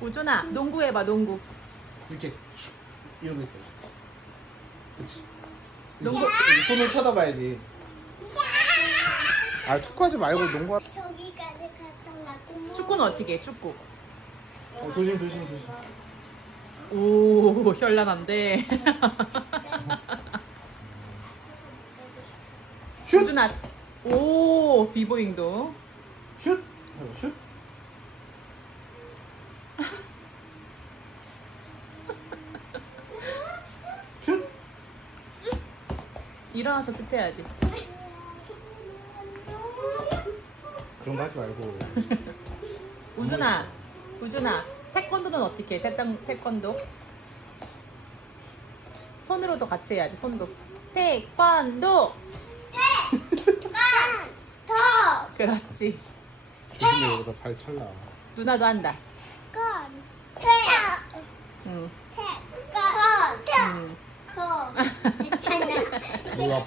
우준아 농구 해봐 농구 이렇게 슉 이러고 있어. 그렇지. 농구 손을 쳐다봐야지. 아 축구하지 말고 농구. 하... 저기까지 갔던 나 축구는 어떻게 해 축구 어, 조심 조심 조심. 오 현란한데 슛! 우준아 오 비보잉도 슛. 어, 슛. 슛. 일어나서 슛해야지 그런 거 하지 말고. 우준아 우준아 태권도는 어떻게 해 태권, 태권도 손으로도 같이 해야지 손도 태권도 더! 그렇지 조심해 여기다 발 찰나. 누나도 한다 건! 태! Duda